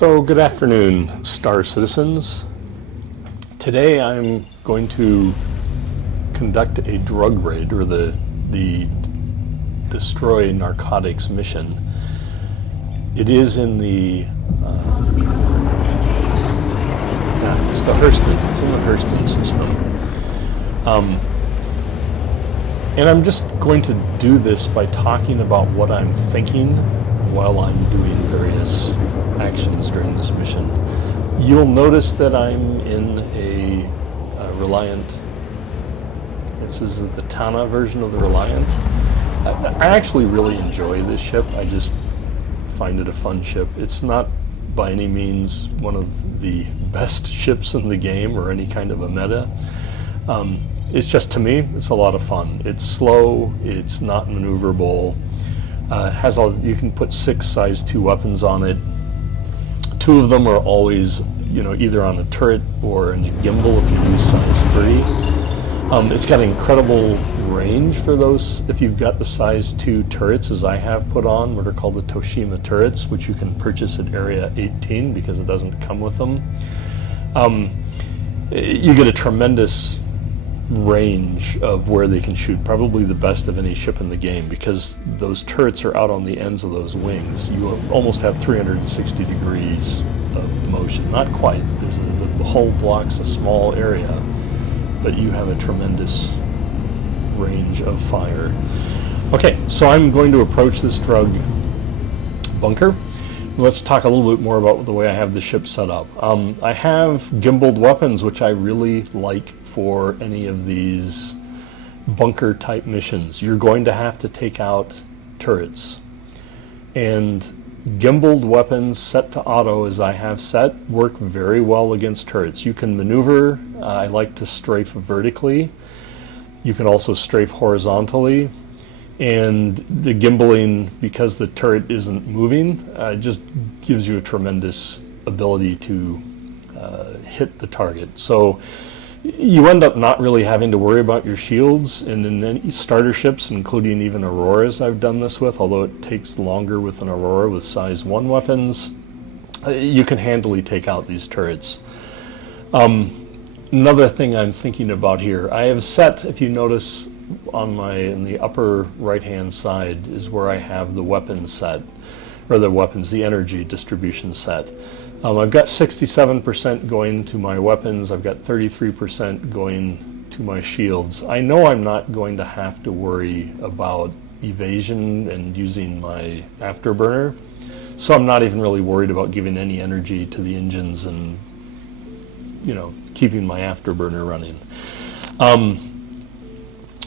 So good afternoon, Star Citizens. Today I'm going to conduct a drug raid, or the Destroy Narcotics mission. It is in the it's the Hurston. It's in the Hurston system. And I'm just going to do this by talking about what I'm thinking while I'm doing various actions during this mission. You'll notice that I'm in a Reliant. This is the Tana version of the Reliant. I actually really enjoy this ship. I just find it a fun ship. It's not by any means one of the best ships in the game or any kind of a meta. It's just, to me, it's a lot of fun. It's slow, it's not maneuverable. You can put 6 size 2 weapons on it. 2 of them are always, either on a turret or in a gimbal if you use size 3. It's got incredible range for those. If you've got the size 2 turrets, as I have put on, what are called the Toshima turrets, which you can purchase at Area 18 because it doesn't come with them, you get a tremendous range of where they can shoot, probably the best of any ship in the game, because those turrets are out on the ends of those wings. You almost have 360 degrees of motion. Not quite. The hull blocks a small area, but you have a tremendous range of fire. Okay, so I'm going to approach this drug bunker. Let's talk a little bit more about the way I have the ship set up. I have gimbaled weapons, which I really like for any of these bunker type missions. You're going to have to take out turrets. And gimbaled weapons set to auto, as I have set, work very well against turrets. You can maneuver. I like to strafe vertically. You can also strafe horizontally. And the gimbaling, because the turret isn't moving, just gives you a tremendous ability to hit the target. So you end up not really having to worry about your shields. And in any starter ships, including even Auroras I've done this with, although it takes longer with an Aurora with size 1 weapons, you can handily take out these turrets. Another thing I'm thinking about here, I have set, if you notice, in the upper right hand side is where I have the weapons set, or the energy distribution set. I've got 67% going to my weapons, I've got 33% going to my shields. I know I'm not going to have to worry about evasion and using my afterburner, so I'm not even really worried about giving any energy to the engines and keeping my afterburner running.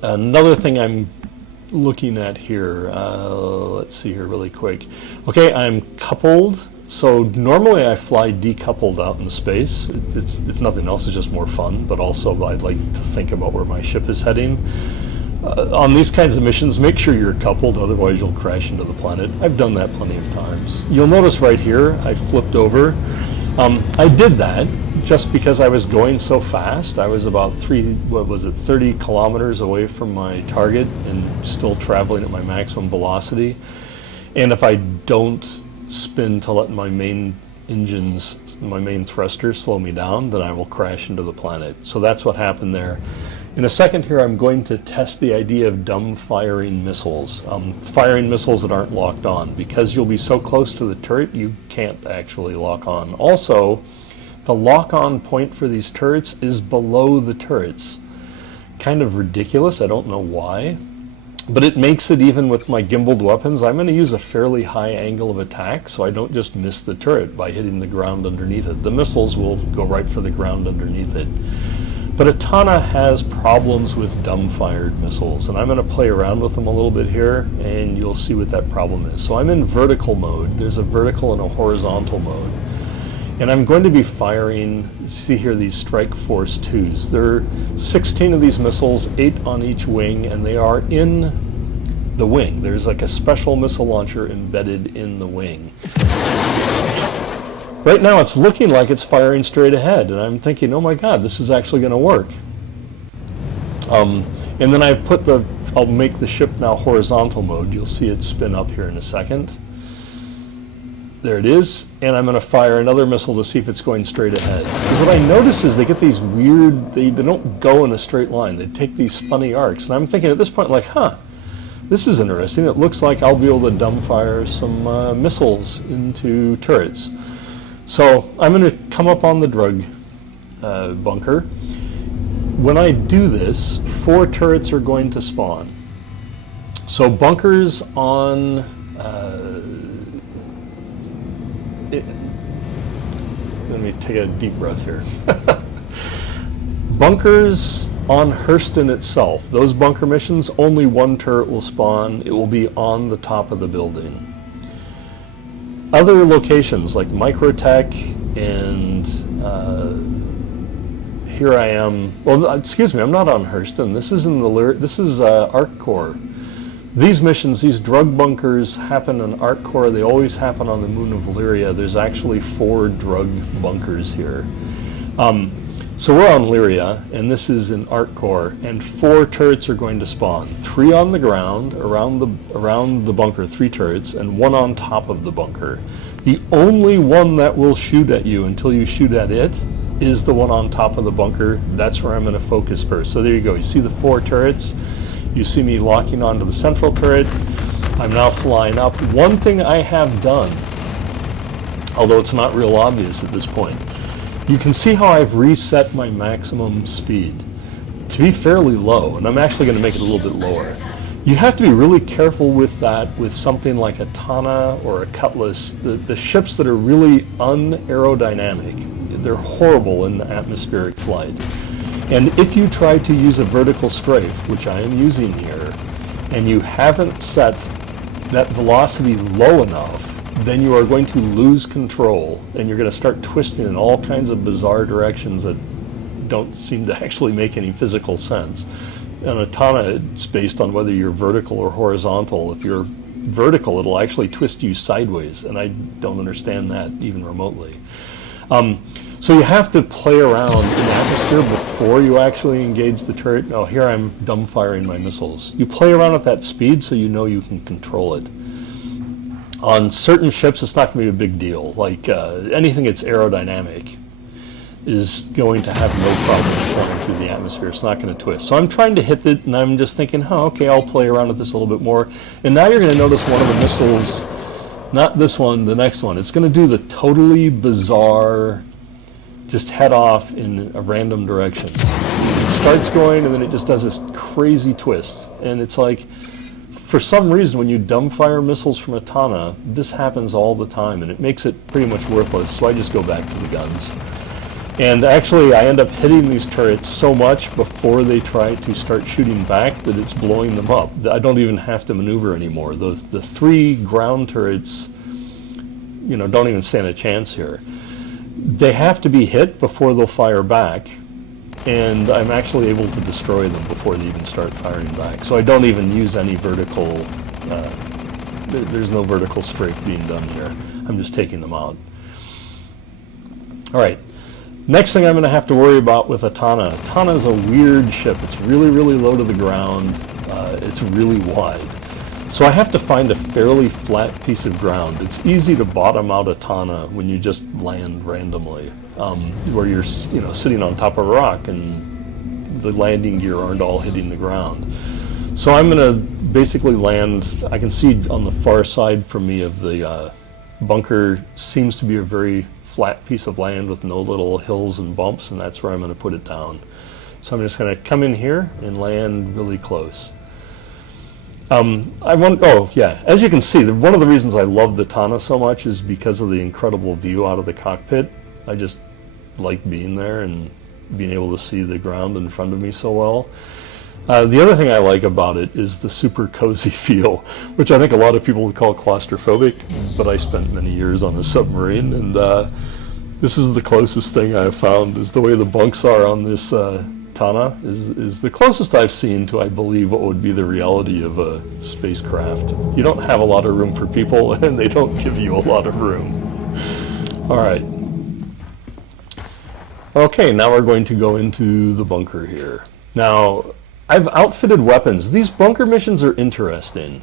Another thing I'm looking at here, let's see here really quick. Okay, I'm coupled. So normally I fly decoupled out in space. If nothing else, it's just more fun, but also I'd like to think about where my ship is heading. On these kinds of missions, make sure you're coupled, otherwise you'll crash into the planet. I've done that plenty of times. You'll notice right here, I flipped over. I did that just because I was going so fast. I was about 30 kilometers away from my target and still traveling at my maximum velocity. And if I don't spin to let my main thrusters slow me down, then I will crash into the planet. So that's what happened there. In a second here, I'm going to test the idea of dumb firing missiles. Firing missiles that aren't locked on. Because you'll be so close to the turret, you can't actually lock on. Also, the lock-on point for these turrets is below the turrets. Kind of ridiculous, I don't know why. But it makes it, even with my gimbaled weapons, I'm going to use a fairly high angle of attack so I don't just miss the turret by hitting the ground underneath it. The missiles will go right for the ground underneath it. But Atana has problems with dumb-fired missiles, and I'm going to play around with them a little bit here, and you'll see what that problem is. So I'm in vertical mode. There's a vertical and a horizontal mode. And I'm going to be firing, see here, these Strike Force 2s. There are 16 of these missiles, 8 on each wing, and they are in the wing. There's like a special missile launcher embedded in the wing. Right now it's looking like it's firing straight ahead, and I'm thinking, oh my God, this is actually going to work. And then I'll make the ship now horizontal mode. You'll see it spin up here in a second. There it is, and I'm going to fire another missile to see if it's going straight ahead. Because what I notice is they get these weird, they don't go in a straight line. They take these funny arcs. And I'm thinking at this point, like, this is interesting. It looks like I'll be able to dumbfire some missiles into turrets. So I'm going to come up on the drug bunker. When I do this, 4 turrets are going to spawn. So bunkers on... let me take a deep breath here. Bunkers on Hurston itself, those bunker missions, only 1 turret will spawn. It will be on the top of the building. Other locations like Microtech and here I am. Well, excuse me, I'm not on Hurston. This is in the Lyria. This is Arc Corp. These missions, these drug bunkers happen in Arc Corp. They always happen on the moon of Lyria. There's actually 4 drug bunkers here. So we're on Lyria, and this is in Arc Corp, and 4 turrets are going to spawn. 3 on the ground, around the bunker, 3 turrets, and 1 on top of the bunker. The only one that will shoot at you until you shoot at it is the one on top of the bunker. That's where I'm going to focus first. So there you go. You see the 4 turrets. You see me locking onto the central turret. I'm now flying up. One thing I have done, although it's not real obvious at this point, you can see how I've reset my maximum speed to be fairly low, and I'm actually going to make it a little bit lower. You have to be really careful with that with something like a Tana or a Cutlass. The ships that are really un-aerodynamic, they're horrible in atmospheric flight. And if you try to use a vertical strafe, which I am using here, and you haven't set that velocity low enough, then you are going to lose control, and you're going to start twisting in all kinds of bizarre directions that don't seem to actually make any physical sense. And a Tana, it's based on whether you're vertical or horizontal. If you're vertical, it'll actually twist you sideways, and I don't understand that even remotely. So you have to play around in the atmosphere before you actually engage the turret. Now here I'm dumbfiring my missiles. You play around at that speed so you know you can control it. On certain ships it's not going to be a big deal. Like anything that's aerodynamic is going to have no problem flying through the atmosphere. It's not going to twist. So I'm trying to hit it, and I'm just thinking, okay, I'll play around with this a little bit more. And now you're going to notice one of the missiles, not this one, the next one, it's going to do the totally bizarre just head off in a random direction. It starts going and then it just does this crazy twist. And it's like, for some reason when you dumbfire missiles from a Tana, this happens all the time and it makes it pretty much worthless, so I just go back to the guns. And actually I end up hitting these turrets so much before they try to start shooting back that it's blowing them up. I don't even have to maneuver anymore. The 3 ground turrets, don't even stand a chance here. They have to be hit before they'll fire back, and I'm actually able to destroy them before they even start firing back. So I don't even use any vertical, there's no vertical strafe being done here. I'm just taking them out. All right, next thing I'm going to have to worry about with a Tana. Tana is a weird ship. It's really, really low to the ground. It's really wide. So I have to find a fairly flat piece of ground. It's easy to bottom out a Tana when you just land randomly, where you're sitting on top of a rock and the landing gear aren't all hitting the ground. So I'm going to basically land, I can see on the far side from me of the bunker seems to be a very flat piece of land with no little hills and bumps, and that's where I'm going to put it down. So I'm just going to come in here and land really close. As you can see, one of the reasons I love the Tana so much is because of the incredible view out of the cockpit. I just like being there and being able to see the ground in front of me so well. The other thing I like about it is the super cozy feel, which I think a lot of people would call claustrophobic, but I spent many years on a submarine, and this is the closest thing I've found, is the way the bunks are on this Tana is the closest I've seen to, I believe, what would be the reality of a spacecraft. You don't have a lot of room for people, and they don't give you a lot of room. All right. Okay, now we're going to go into the bunker here. Now, I've outfitted weapons. These bunker missions are interesting.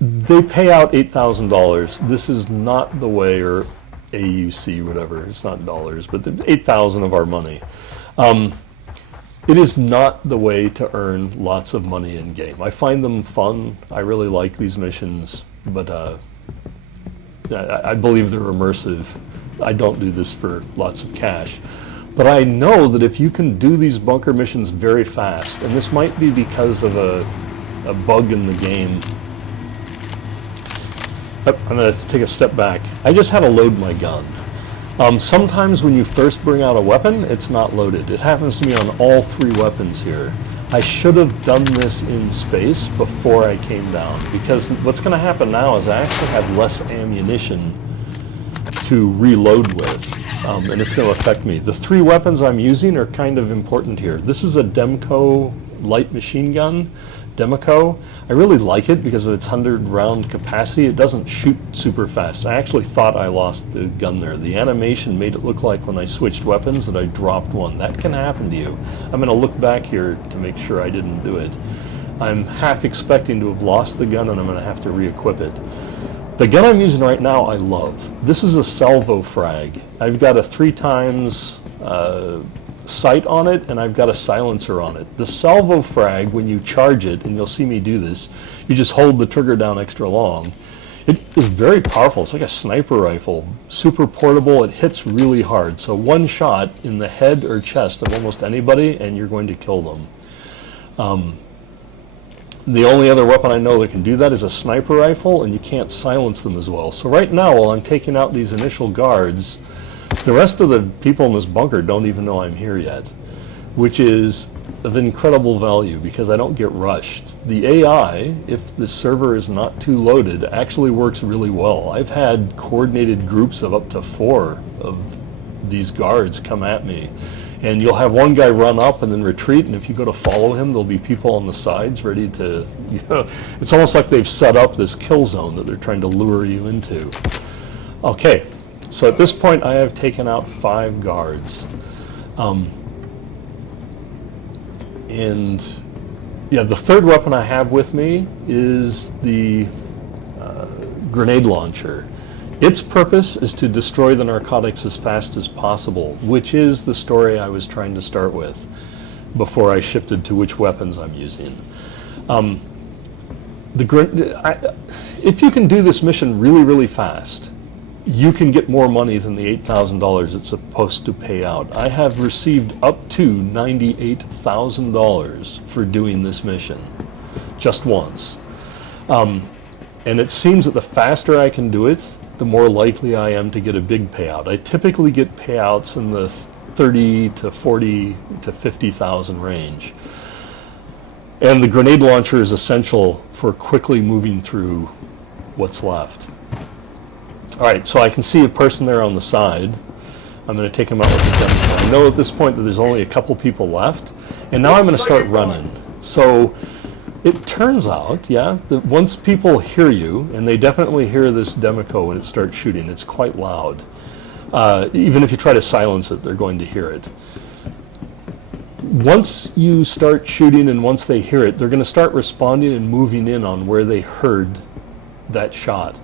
They pay out $8,000. This is not the way, or AUC, whatever. It's not dollars, but 8,000 of our money. It is not the way to earn lots of money in game. I find them fun. I really like these missions, but I believe they're immersive. I don't do this for lots of cash. But I know that if you can do these bunker missions very fast, and this might be because of a bug in the game. I'm going to take a step back. I just had to load my gun. Sometimes when you first bring out a weapon, it's not loaded. It happens to me on all 3 weapons here. I should have done this in space before I came down, because what's going to happen now is I actually have less ammunition to reload with, and it's going to affect me. The 3 weapons I'm using are kind of important here. This is a Demco light machine gun. Demco. I really like it because of its 100-round capacity. It doesn't shoot super fast. I actually thought I lost the gun there. The animation made it look like when I switched weapons that I dropped one. That can happen to you. I'm going to look back here to make sure I didn't do it. I'm half expecting to have lost the gun, and I'm going to have to re-equip it. The gun I'm using right now I love. This is a salvo frag. I've got a 3 times sight on it, and I've got a silencer on it. The salvo frag, when you charge it, and you'll see me do this, you just hold the trigger down extra long. It is very powerful. It's like a sniper rifle, super portable. It hits really hard. So one shot in the head or chest of almost anybody, and you're going to kill them. The only other weapon I know that can do that is a sniper rifle, and you can't silence them as well. So right now, while I'm taking out these initial guards, the rest of the people in this bunker don't even know I'm here yet, which is of incredible value because I don't get rushed. The AI, if the server is not too loaded, actually works really well. I've had coordinated groups of up to 4 of these guards come at me, and you'll have one guy run up and then retreat, and if you go to follow him, there'll be people on the sides ready to, it's almost like they've set up this kill zone that they're trying to lure you into. Okay. So at this point, I have taken out 5 guards. And yeah, the 3rd weapon I have with me is the grenade launcher. Its purpose is to destroy the narcotics as fast as possible, which is the story I was trying to start with before I shifted to which weapons I'm using. If you can do this mission really, really fast, you can get more money than the $8,000 it's supposed to pay out. I have received up to $98,000 for doing this mission, just once. And it seems that the faster I can do it, the more likely I am to get a big payout. I typically get payouts in the 30 to 40 to 50,000 range. And the grenade launcher is essential for quickly moving through what's left. All right, so I can see a person there on the side. I'm going to take him out with the gun. I know at this point that there's only a couple people left, and now I'm going to start running. So it turns out, yeah, that once people hear you, and they definitely hear this Demco when it starts shooting, it's quite loud. Even if you try to silence it, they're going to hear it. Once you start shooting and once they hear it, they're going to start responding and moving in on where they heard that shot.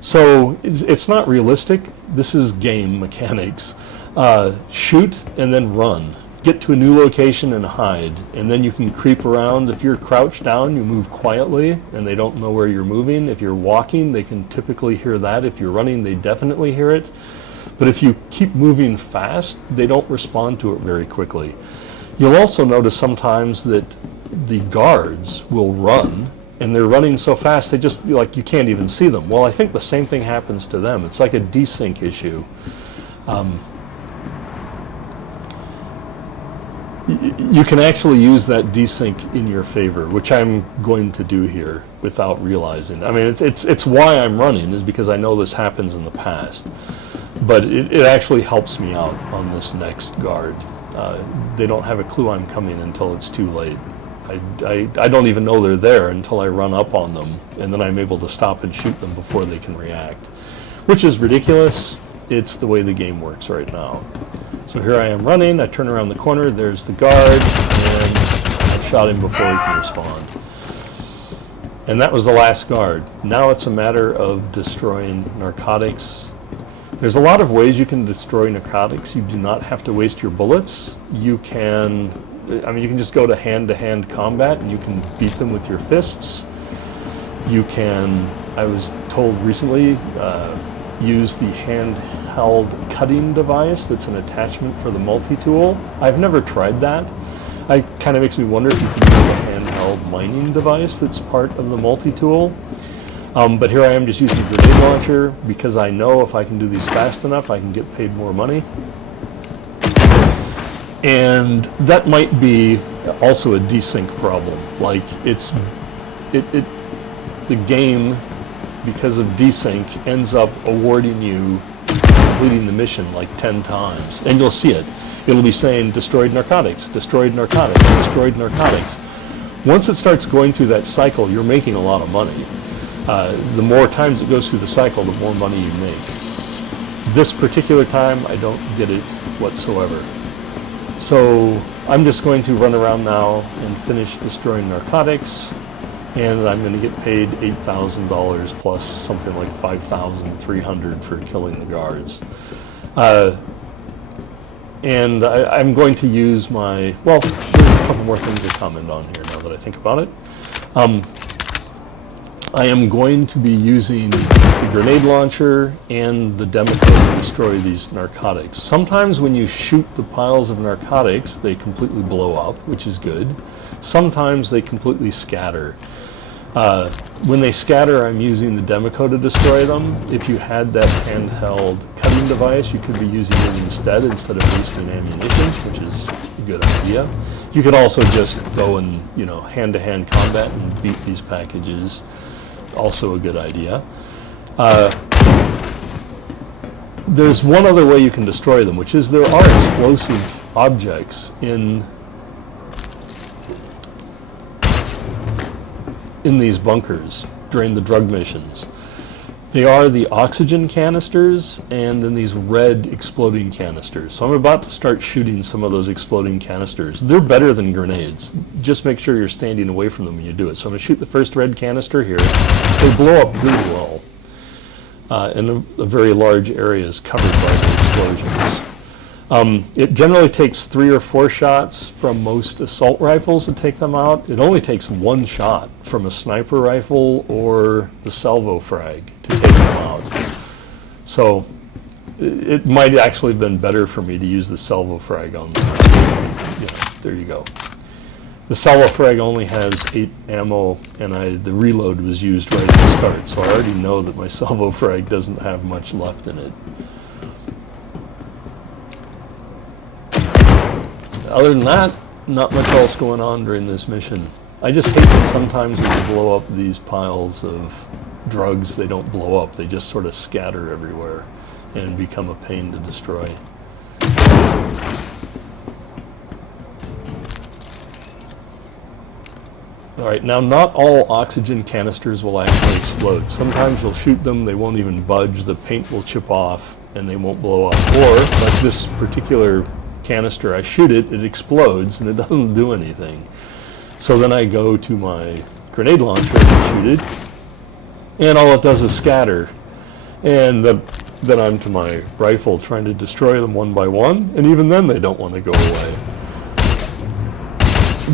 So it's not realistic. This is game mechanics. Shoot and then run. Get to a new location and hide. And then you can creep around. If you're crouched down, you move quietly and they don't know where you're moving. If you're walking, they can typically hear that. If you're running, they definitely hear it. But if you keep moving fast, they don't respond to it very quickly. You'll also notice sometimes that the guards will run, and they're running so fast they just, like, you can't even see them. Well, I think the same thing happens to them. It's like a desync issue. You can actually use that desync in your favor, which I'm going to do here without realizing. I mean, it's why I'm running, is because I know this happens in the past. But it actually helps me out on this next guard. They don't have a clue I'm coming until it's too late. I don't even know they're there until I run up on them, and then I'm able to stop and shoot them before they can react, which is ridiculous. It's the way the game works right now. So here I am running, I turn around the corner, there's the guard, and I shot him before he can respond. And that was the last guard. Now it's a matter of destroying narcotics. There's a lot of ways you can destroy narcotics. You do not have to waste your bullets. You can, you can just go to hand combat and you can beat them with your fists. You can, I was told recently, use the handheld cutting device that's an attachment for the multi-tool. I've never tried that. It kind of makes me wonder if you can use a handheld mining device that's part of the multi-tool. But here I am just using a grenade launcher because I know if I can do these fast enough, I can get paid more money. And that might be also a desync problem. Like the game, because of desync, ends up awarding you completing the mission like 10 times. And you'll see it. It'll be saying destroyed narcotics, destroyed narcotics, destroyed narcotics. Once it starts going through that cycle, you're making a lot of money. The more times it goes through the cycle, the more money you make. This particular time, I don't get it whatsoever. So I'm just going to run around now and finish destroying narcotics, and I'm going to get paid $8,000 plus something like $5,300 for killing the guards. And I'm going to use my, well, there's a couple more things to comment on here now that I think about it. I am going to be using the grenade launcher and the demo code to destroy these narcotics. Sometimes when you shoot the piles of narcotics, they completely blow up, which is good. Sometimes they completely scatter. When they scatter, I'm using the demo code to destroy them. If you had that handheld cutting device, you could be using it instead of wasting ammunition, which is a good idea. You could also just go and, hand-to-hand combat and beat these packages. Also a good idea. There's one other way you can destroy them, which is there are explosive objects in these bunkers during the drug missions. They are the oxygen canisters and then these red exploding canisters. So I'm about to start shooting some of those exploding canisters. They're better than grenades. Just make sure you're standing away from them when you do it. So I'm going to shoot the first red canister here. They blow up really well. And a very large area is covered by the explosions. It generally takes 3 or 4 shots from most assault rifles to take them out. It only takes 1 shot from a sniper rifle or the salvo frag to take them out. So it might actually have been better for me to use the salvo frag on them. There you go. The salvo frag only has 8 ammo, and the reload was used right at the start, so I already know that my salvo frag doesn't have much left in it. Other than that, not much else going on during this mission. I just hate that sometimes when you blow up these piles of drugs, they don't blow up. They just sort of scatter everywhere and become a pain to destroy. All right, now not all oxygen canisters will actually explode. Sometimes you'll shoot them, they won't even budge, the paint will chip off, and they won't blow up. Or, like this particular canister, I shoot it, it explodes, and it doesn't do anything. So then I go to my grenade launcher and shoot it, and all it does is scatter. And then I'm to my rifle trying to destroy them one by one, and even then they don't want to go away.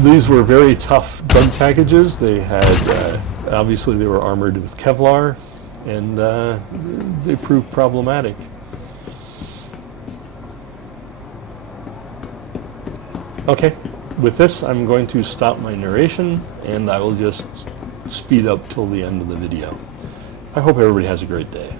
These were very tough drug packages. They had, obviously they were armored with Kevlar, and they proved problematic. Okay, with this I'm going to stop my narration, and I will just speed up till the end of the video. I hope everybody has a great day.